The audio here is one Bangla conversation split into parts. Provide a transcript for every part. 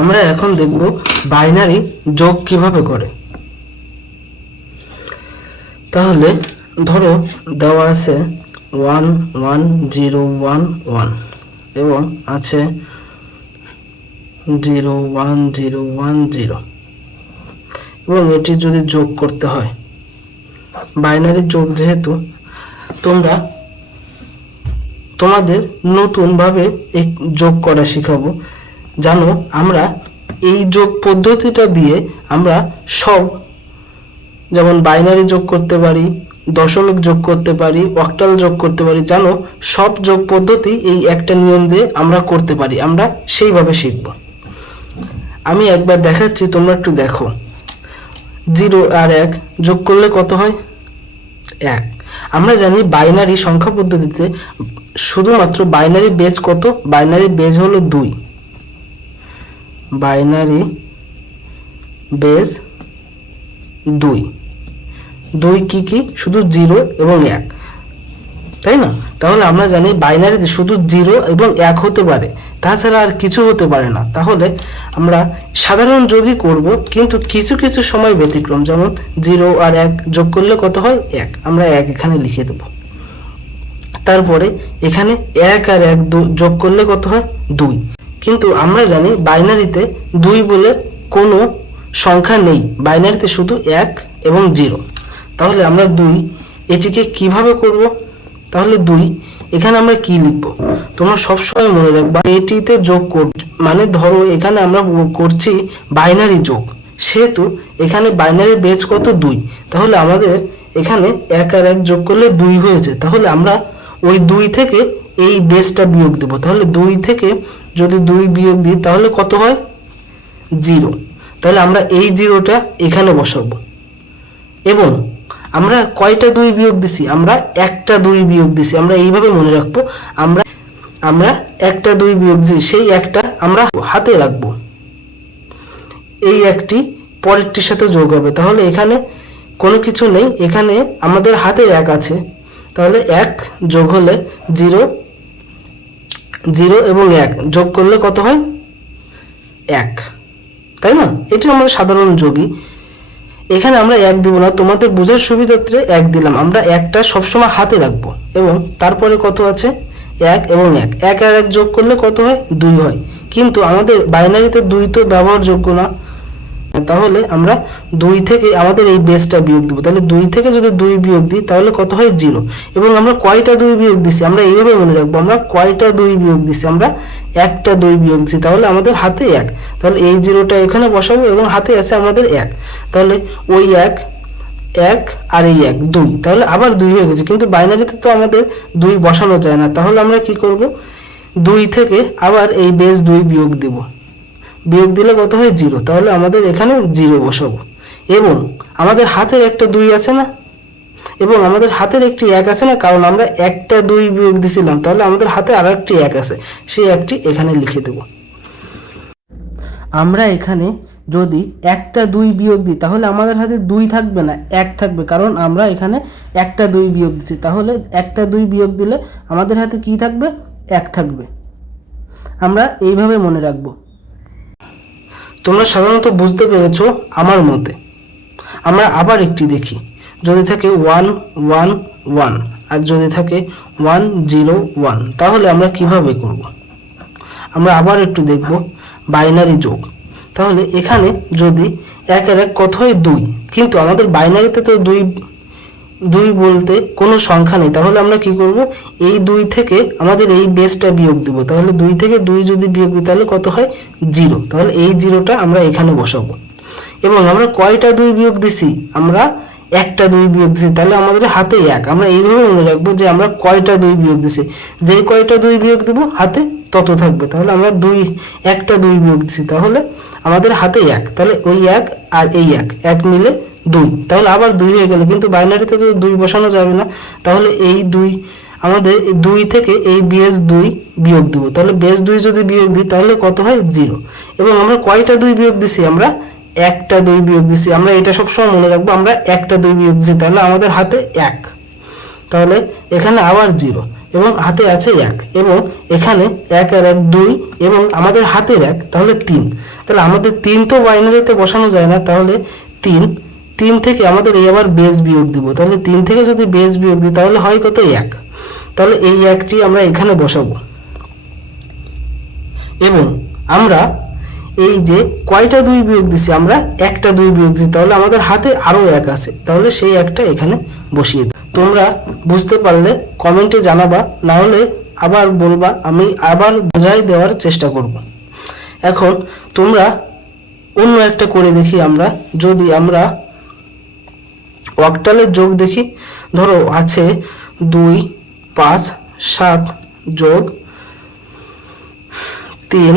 আমরা এখন দেখব বাইনারি যোগ কিভাবে করে। তাহলে ধরো দেওয়া আছে 1 1 0 1 1 এবং আছে 0 1 0 1 0 এবং এটি যদি যোগ করতে হয়, বাইনারি যোগ যেহেতু তোমাদের নতুনভাবে এই যোগ করা শেখাবো। জানো আমরা এই যোগ পদ্ধতিটা দিয়ে আমরা সব, যেমন বাইনারি যোগ করতে পারি, দশমিক যোগ করতে পারি, অক্টাল যোগ করতে পারি। জানো সব যোগ পদ্ধতি এই একটা নিয়ম দিয়ে আমরা করতে পারি, আমরা সেইভাবে শিখব। আমি একবার দেখাচ্ছি, তোমরা একটু দেখো। 0 আর 1 যোগ করলে কত হয়? 1। আমরা জানি বাইনারি সংখ্যা পদ্ধতিতে শুধুমাত্র বাইনারি বেজ কত? বাইনারি বেজ হলো 2। Binary base 2। 2 কি? শুধু 0 এবং 1, তাই না? তাহলে আমরা জানি বাইনারিতে শুধু 0 এবং 1 হতে পারে, তাছাড়া আর কিছু হতে পারে না। তাহলে আমরা সাধারণ যোগই করব, কিন্তু কিছু কিছু সময় ব্যতিক্রম, যেমন 0 আর 1 যোগ করলে কত হয়? 1। আমরা 1 এখানে লিখে দেব। তারপরে এখানে 1 আর 1 যোগ করলে কত হয়? 2। কিন্তু আমরা জানি বাইনারিতে 2 বলে কোনো সংখ্যা নেই, বাইনারিতে শুধু 1 এবং 0। তাহলে আমরা 2 এটিকে কিভাবে করব? তাহলে 2 এখানে আমরা কি লিখব? তোমরা সবসময় মনে রাখবা, এটিতে যোগ মানে ধরো এখানে আমরা করছি বাইনারি যোগ, সেহেতু এখানে বাইনারি বেজ কত? 2। তাহলে আমাদের এখানে 1 আর 1 যোগ করলে 2 হয়েছে। তাহলে আমরা ওই 2 থেকে এই বেজটা বিয়োগ দেব। তাহলে 2 থেকে যদি 2 বিয়োগ দিই তাহলে কত হয়? 0। তাহলে আমরা এই 0টা এখানে বসাবো। এবং আমরা কয়টা 2 বিয়োগ দিছি? আমরা একটা 2 বিয়োগ দিছি। আমরা এইভাবে মনে রাখবো, আমরা একটা 2 বিয়োগ দিছি, সেই একটা আমরা হাতে রাখবো, এই একটি পরেরটির সাথে যোগ হবে। তাহলে এখানে কোনো কিছু নেই, এখানে আমাদের হাতে 1 আছে। তাহলে 1 যোগ হলে 0, 0 এবং 1 যোগ করলে কত হয়? 1, তাই না? এটা আমাদের সাধারণ যোগই। এখানে আমরা 1 দিব না, তোমাদের বোঝার সুবিধার্থে 1 দিলাম। আমরা 1টা সবসময় হাতে রাখবো। এবং তারপরে কত আছে? 1 এবং 1। 1 আর 1 যোগ করলে কত হয়? 2 হয়। কিন্তু আমাদের বাইনারিতে 2 তো ব্যবহারযোগ্য না, তাহলে আমরা 2 থেকে আমাদের এই বেসটা বিয়োগ দেব। তাহলে 2 থেকে যদি 2 বিয়োগ দিই তাহলে কত হয়? 0। এবং আমরা কয়টা 2 বিয়োগ দিছি? আমরা এইভাবে মনে রাখবো, আমরা কয়টা 2 বিয়োগ দিছি? আমরা একটা 2 বিয়োগ দিছি। তাহলে আমাদের হাতে 1। তাহলে এই 0টা এখানে বসাবো এবং হাতে আছে আমাদের 1। তাহলে ওই 1 আর এই 1 2, তাহলে আবার 2 হয়ে গেছে। কিন্তু বাইনারিতে তো আমাদের 2 বসানো যায় না। তাহলে আমরা কি করব? 2 থেকে আবার এই বেস 2 বিয়োগ দেব। বিয়োগ দিলে কত হয়? 0। তাহলে আমাদের এখানে 0 বসাবো। এবং আমাদের হাতের একটা 2 আছে না, এবং আমাদের হাতের একটি 1 আছে না, কারণ আমরা একটা 2 বিয়োগ দিছিলাম। তাহলে আমাদের হাতে আর একটি 1 আছে, সেই একটি এখানে লিখে দেব। আমরা এখানে যদি একটা 2 বিয়োগ দিই তাহলে আমাদের হাতে 2 থাকবে না, 1 থাকবে, কারণ আমরা এখানে একটা 2 বিয়োগ দিচ্ছি। তাহলে একটা 2 বিয়োগ দিলে আমাদের হাতে কি থাকবে? 1 থাকবে। আমরা এইভাবে মনে রাখবো। তোমরা সাধারণত বুঝতে পেরেছো আমার মতে। আমরা আবার একটি দেখি, যদি থাকে 1 1 1 আর যদি থাকে 1 0 1, তাহলে আমরা কিভাবে করব? আমরা আবার একটু দেখব বাইনারি যোগ। তাহলে এখানে যদি 1 আর 1 কত হয়? 2। কিন্তু আমাদের বাইনারিতে তো 2 বলতে কোনো সংখ্যা নেই। তাহলে আমরা কি করব? এই 2 থেকে আমাদের এই বেসটা বিয়োগ দেব। তাহলে 2 থেকে 2 যদি বিয়োগ দিই তাহলে কত হয়? 0। তাহলে এই 0টা আমরা এখানে বসাবো। এবং আমরা কয়টা 2 বিয়োগ দিছি? আমরা একটা 2 বিয়োগ দিছি। তাহলে আমাদের হাতে 1। আমরা এইভাবে মনে রাখবো যে আমরা কয়টা 2 বিয়োগ দিছি, যেই কয়টা 2 বিয়োগ দেব হাতে তত থাকবে। তাহলে আমরা একটা 2 বিয়োগ দিছি, তাহলে আমাদের হাতে 1। তাহলে ওই 1 আর এই 1 মিলে 2। তাহলে আবার 2 হয়ে গেল। কিন্তু বাইনারিতে তো 2 বসানো যাবে না। তাহলে এই 2 আমাদের 2 থেকে এই বেস 2 বিয়োগ দেব। তাহলে বেস 2 যদি বিয়োগ দিই তাহলে কত হয়? 0। এবং আমরা কয়টা 2 বিয়োগ দিছি? আমরা একটা 2 বিয়োগ দিছি। আমরা এটা সবসময় মনে রাখবো, আমরা একটা 2 বিয়োগ দিছি। তাহলে আমাদের হাতে 1। তাহলে এখানে আবার 0। এবং হাতে আছে 1 এবং এখানে 1 আর 1 2 এবং আমাদের হাতের 1 তাহলে 3। তাহলে আমাদের 3 তো বাইনারিতে বসানো যায় না, তাহলে 3 থেকে আমাদের এই আবার বেস বিয়োগ দিব। তাহলে 3 থেকে যদি বেস বিয়োগ দিই তাহলে হয় কত 1। তাহলে এই 1টি আমরা এখানে বসাবো এবং আমরা এই যে কয়টা 2 বিয়োগ দিছি, আমরা একটা 2 বিয়োগ দিছি, তাহলে আমাদের হাতে আরো 1 আছে, তাহলে সেই 1টা এখানে বসিয়ে দাও। তোমরা বুঝতে পারলে কমেন্টে জানাবা, না হলে আবার বলবা, আমি আবার বোঝাই দেওয়ার চেষ্টা করব। এখন তোমরা অন্য একটা করে দেখি আমরা, যদি আমরা অক্টালের যোগ দেখি, ধরো আছে 2 5 7 যোগ 3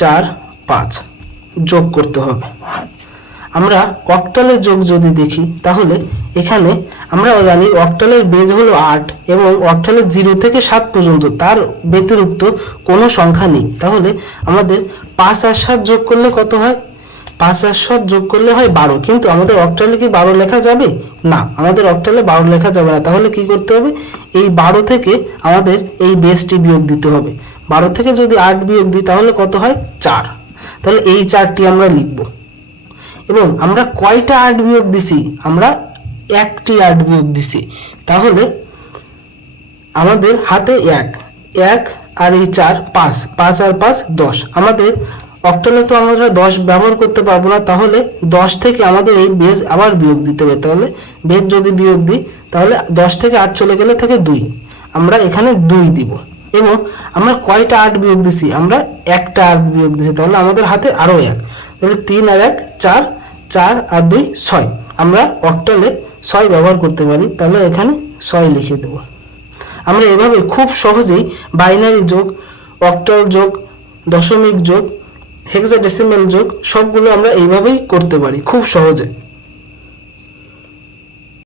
4 5 যোগ করতে হবে। আমরা অক্টালের যোগ যদি দেখি তাহলে এখানে আমরা জানি অক্টালের বেজ হলো 8 এবং অক্টালের 0 থেকে 7 পর্যন্ত তার ব্যতিরিক্ত কোনো সংখ্যা নেই। তাহলে আমাদের 5 আর 7 যোগ করলে কত হয়? 5 আর 7 যোগ করলে হয় 12, কিন্তু আমাদের অক্টালে কি 12 লেখা যাবে না? আমাদের অক্টালে 12 লেখা যাবে না। তাহলে কি করতে হবে? এই 12 থেকে আমাদের এই বেসটি বিয়োগ দিতে হবে। 12 থেকে যদি 8 বিয়োগ দিই তাহলে কত হয়? 4। তাহলে এই 4টি আমরা লিখব এবং আমরা কয়টা 8 বিয়োগ দিছি? আমরা একটি 8 বিয়োগ দিছি। তাহলে আমাদের হাতে 1 আর এই 4 5 আর 5 10। আমাদের অক্টালে তো আমরা 10 ব্যবহার করতে পারবো না, তাহলে 10 থেকে আমাদের এই বেস আবার বিয়োগ দিতে হবে। তাহলে বেস যদি বিয়োগ দিই তাহলে 10 থেকে 8 চলে গেলে থাকে 2, আমরা এখানে 2 দিব। এবং আমরা কয়টা 8 বিয়োগ দিছি? আমরা একটা 8 বিয়োগ দিছি, তাহলে আমাদের হাতে আরো 1, তাহলে 3 আর 1 4, 4 আর 2 6। আমরা অক্টালে 6 ব্যবহার করতে পারি, তাহলে এখানে 6 লিখে দেব। আমরা এভাবে খুব সহজেই বাইনারি যোগ, অক্টাল যোগ, দশমিক যোগ, হেক্সাডেসিমাল যোগ সবগুলো আমরা এইভাবেই করতে পারি খুব সহজে।